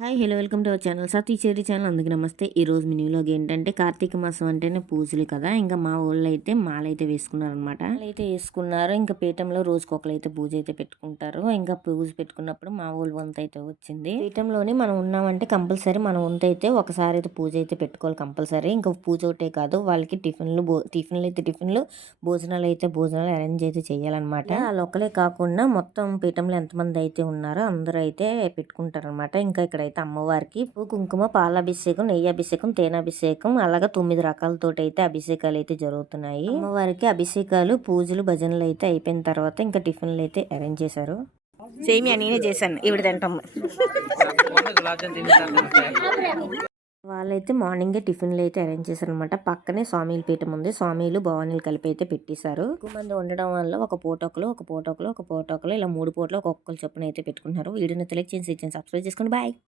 Hi hello welcome to our channel సతీ చేరి channel. అందుకు నమస్తే. ఈరోజు మెన్యూలోకి ఏంటంటే కార్తీక మాసం అంటేనే పూజలు కదా, ఇంకా మా ఊళ్ళో అయితే మాలైతే వేసుకున్నారనమాట. మాలైతే వేసుకున్నారు. ఇంకా పీఠంలో రోజుకొకరైతే పూజ అయితే పెట్టుకుంటారు. ఇంకా పూజ పెట్టుకున్నప్పుడు మా ఊళ్ళో వంత అయితే వచ్చింది. పీఠంలోని మనం ఉన్నామంటే కంపల్సరీ మన వంత అయితే ఒకసారి అయితే పూజ అయితే పెట్టుకోవాలి కంపల్సరీ. ఇంకా పూజ ఒకటే కాదు, వాళ్ళకి టిఫిన్లు భోజనాలు అరేంజ్ అయితే చేయాలన్నమాట. వాళ్ళు ఒక్కలే కాకుండా మొత్తం పీఠంలో ఎంతమంది అయితే ఉన్నారో అందరూ అయితే పెట్టుకుంటారు అనమాట. ఇంకా ఇక్కడ అయితే అమ్మవారికి కుంకుమ, పాలాభిషేకం, నెయ్యాభిషేకం, తేనాభిషేకం అలాగా 9 రకాలతోటి అయితే అభిషేకాలు అయితే జరుగుతున్నాయి. అమ్మవారికి అభిషేకాలు, పూజలు, భజనలు అయితే అయిపోయిన తర్వాత ఇంకా టిఫిన్లు అయితే అరేంజ్ చేశారు. సేమియా నేనే చేశాను, ఇవిడ తింటాం. వాళ్ళైతే మార్నింగే టిఫిన్లు అయితే అరేంజ్ చేశారు అనమాట. పక్కనే స్వామిల పీఠం ఉంది. స్వామిలు భవానీలు కలిపి అయితే పెట్టేశారు. ఎక్కువ మంది ఉండడం వల్ల ఒక పూటొకలు ఇలా 3 పూటలు ఒక్కొక్కరు చొప్పున అయితే పెట్టుకుంటున్నారు. వీడియోని సెలెక్ట్ చేసి సబ్స్క్రైబ్ చేసుకోండి. బాయ్.